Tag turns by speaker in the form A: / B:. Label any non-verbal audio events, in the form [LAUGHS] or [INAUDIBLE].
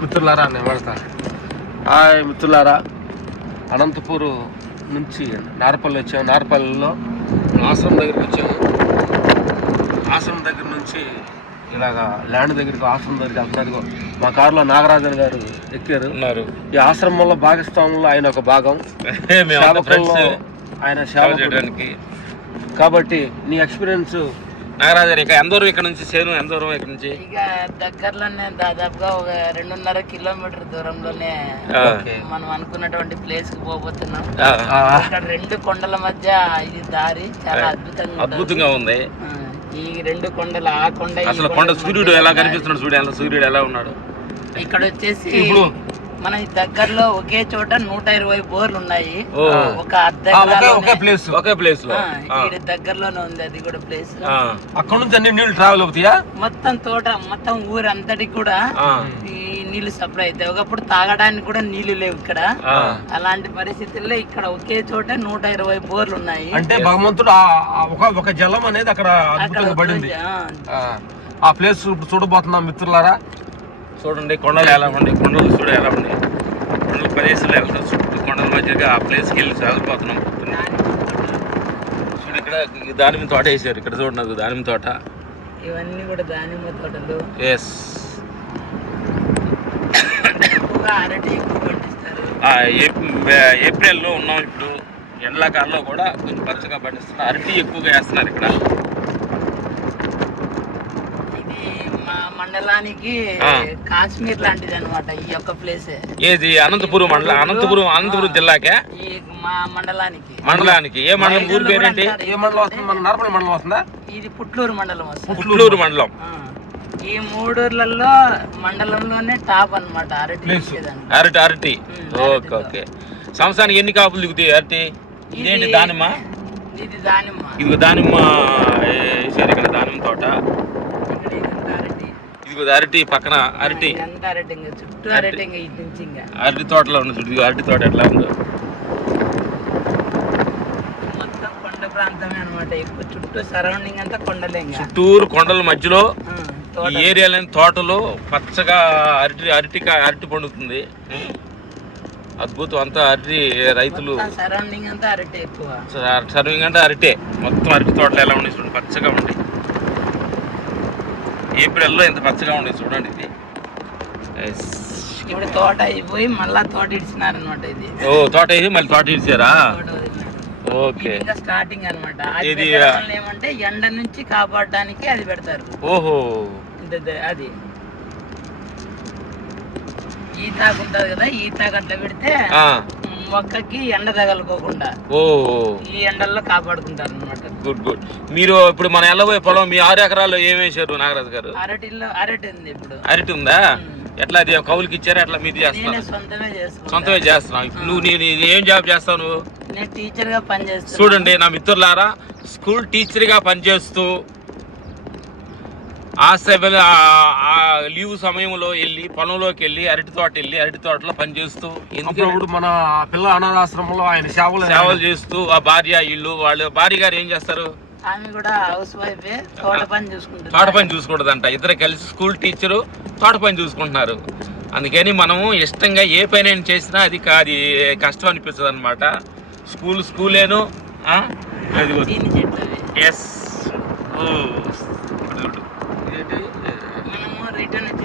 A: మిత్రులారా నేను పెడతా హాయ్ మిత్రులారా. అనంతపూర్ నుంచి నారపల్లి వచ్చాము నారపల్లిలో ఆశ్రమం దగ్గరికి వచ్చాము. ఆశ్రమం దగ్గర నుంచి ఇలాగా ల్యాండ్ దగ్గరికి ఆశ్రమం దగ్గరికి వెళ్తున్నారు మా కారులో నాగరాజన్ గారు ఎక్కారు.
B: ఉన్నారు.
A: ఈ ఆశ్రమంలో భాగస్వాములు ఆయన ఒక భాగం. [LAUGHS] ఆయన
B: సేవ చేయడానికి.
A: కాబట్టి నీ ఎక్స్పీరియన్స్
B: నాగరాజు ఇక ఎంత దూరం ఇక్కడ నుంచి చేను ఎంత దూరం ఇక్కడ నుంచి?
C: ఇక దగ్గరలోనే దాదాపుగా ఒక రెండున్నర కిలోమీటర్ దూరంలోనే మనం అనుకున్నటువంటి ప్లేస్కి పోబోతున్నాం. ఇక్కడ రెండు కొండల మధ్య ఇది దారి చాలా అద్భుతంగా.
B: అద్భుతంగా ఉంది.
C: ఈ రెండు కొండలు ఆ కొండ
B: అసలు
C: కొండ
B: సూర్యుడు ఎలా. కనిపిస్తున్నాడు చూడు ఎలా సూర్యుడు ఎలా ఉన్నాడు.
C: ఇక్కడ వచ్చేసి
A: ఇప్పుడు
C: మన దగ్గరలో ఒకే చోట నూట ఇరవై బోర్లు ఉన్నాయి. ఒక అర్ధ
A: ఒకే ప్లేస్
B: ఒకే
C: ప్లేస్లో. దగ్గరలోనే ఉంది అది కూడా ప్లేస్
B: ఆ,
A: అక్కడ నుంచి అన్ని నీళ్ళు ట్రావెల్ అవుతాయా?
C: మొత్తం తోట మొత్తం ఊరంతటికి కూడా
B: ఆ,
C: ఈ నీళ్ళు సప్లై అవుతాయి. ఒకప్పుడు తాగడానికి కూడా నీళ్ళు లేవు ఇక్కడ. అలాంటి పరిస్థితుల్లో ఇక్కడ ఒకే చోట నూట ఇరవై బోర్లు ఉన్నాయి.
A: అంటే భగవంతుడు ఒక ఒక జలం అనేది అక్కడ
C: అక్కడ
A: అద్భుతంగా పడింది.
C: ఆ,
A: ప్లేస్ చూడబోతున్నాం మిత్రులారా.
B: చూడండి కొండలు ఎలా ఉండి కొండలు చూడ ఎలా ఉండి కొండల ప్రదేశాలు వెళ్తాం చుట్టూ కొండల మధ్యగా ఆ ప్లేస్కి వెళ్ళి చదివిపోతున్నాం చూడు ఇక్కడ దానిమ్మ తోట వేసారు ఇక్కడ చూడండి దానిమ్మ తోట.
C: ఇవన్నీ కూడా దానిమ్మ తోటలు.
B: ఎస్ ఏప్రిల్లో ఉన్నాం ఇప్పుడు. ఎండాకాలంలో కూడా కొంచెం పచ్చగా పండిస్తున్నారు. అరటి ఎక్కువగా వేస్తున్నారు ఇక్కడ
C: ఇది మా మండలానికి. కాశ్మీర్ లాంటిది అనమాట ఈ యొక్క ప్లేస్
B: ఏది? అనంతపురం మండలం అనంతపురం అనంతపురం జిల్లాకే?
C: ఈ మా మండలానికి.
B: మండలానికి. ఏ మండలం? ఊరు పేరేంటి?
A: ఏ మండలం వస్తుంది? మన నార్మల్ మండలం వస్తుందా?
C: ఇది పుట్లూరు మండలం వస్తుంది.
B: పుట్లూరు మండలం.
C: ఆ. ఈ మూడూర్లలో మండలంలోనే టాప్ అన్నమాట అరటి.
B: అరటి అరటి. Okay okay. సంవత్సరానికి ఎన్ని కాపులు దిగుతాయి అరటి? ఇదేంటి
C: ఇది-
B: దానిమ్మ?
C: ఇది దానిమ్మ.
B: ఇదిగో దానిమ్మ వేసారు ఇక్కడ దానిమ్మ తోట. ఇదిగో అరటి పక్కన అరటి.
C: అరటి. చుట్టూ
B: తోటలో ఉంది ఇదిగో అరటి తోట ఎట్లా ఉందో.
C: మొత్తం కొండ ప్రాంతమే అన్నమాట. ఎక్కువ చుట్టూ సరౌండింగ్ అంతా కొండలే
B: చుట్టూరు కొండల మధ్యలో ఈ ఏరియాలోని తోటలో పచ్చగా అరటి అరటి అరటి పండుతుంది. అద్భుతం అంతా అరటి రైతులు.
C: సరౌండింగ్ అంతా అరటి ఎక్కువ.
B: సర్వింగ్ అంటే అరటే. మొత్తం అరటి తోటలు ఎలా ఉన్నాయి చూడండి పచ్చగా ఉంది ఏప్రిల్లో ఇంత పచ్చగా ఉంది చూడండి ఇది.
C: ఇప్పుడు తోట అయిపోయి మళ్ళా తోట ఇడిచినారనమాట ఇది.
B: ఓ తోట వేసి మళ్ళీ తోట
C: వదిలినారు.
B: ఓకే.
C: స్టార్టింగ్ అనమాట
B: ఇది,
C: ఏమంటే ఎండ నుంచి కాపాడడానికి అది పెడతారు.
B: ఓహో.
C: అది. ఈతాకు ఉంటది కదా ఈతాకు అట్లా పెడితే మొక్కకి ఎండ తగలుకోకుండా
B: ఓ
C: ఈ ఎండల్లో కాపాడుకుంటారు అనమాట
B: గుడ్ గుడ్. మీరు ఇప్పుడు మన ఎల్లబోయే పొలం మీ ఆరు ఎకరాల్లో ఏం వేసారు నాగరాజు గారు?
C: అరటి ఉంది?
B: ఎట్లా అది కౌలుకి ఇచ్చారా? ఎట్లా మీరు
C: నేనే
B: చేస్తున్నారు
C: సొంతమే చేస్తాను
B: సొంతమే చేస్తున్నావు? నువ్వు నీ- నీ- ఏం జాబ్ చేస్తావు నువ్వు?
C: నేను టీచర్గా పనిచేస్తాను
B: చూడండి నా మిత్రులారా స్కూల్ టీచర్గా పనిచేస్తూ ఆ సెవెన్ ఆ లీవ్ సమయంలో వెళ్ళి పొలంలోకి వెళ్ళి అరటి తోట వెళ్ళి అరటి తోటలో పనిచేస్తూ ఎందుకు
A: అప్పుడు మన పిల్ల అనాథాశ్రమంలో ఆయన సేవలు
B: సేవలు చేస్తూ ఆ భార్య ఇల్లు వాళ్ళు భార్య గారు ఏం చేస్తారు?
C: ఆమె కూడా హౌస్ వైఫ్ తోట పని చూసుకుంటుంది.
B: తోట పని చూసుకోవడదంట ఇద్దరు కలిసి స్కూల్ టీచరు తోట పని చూసుకుంటున్నారు. అందుకని మనము ఇష్టంగా ఏ పని అయినా చేసినా అది కాదు కష్టం అనిపిస్తుంది అనమాట స్కూల్ స్కూలేను. Yes eternity.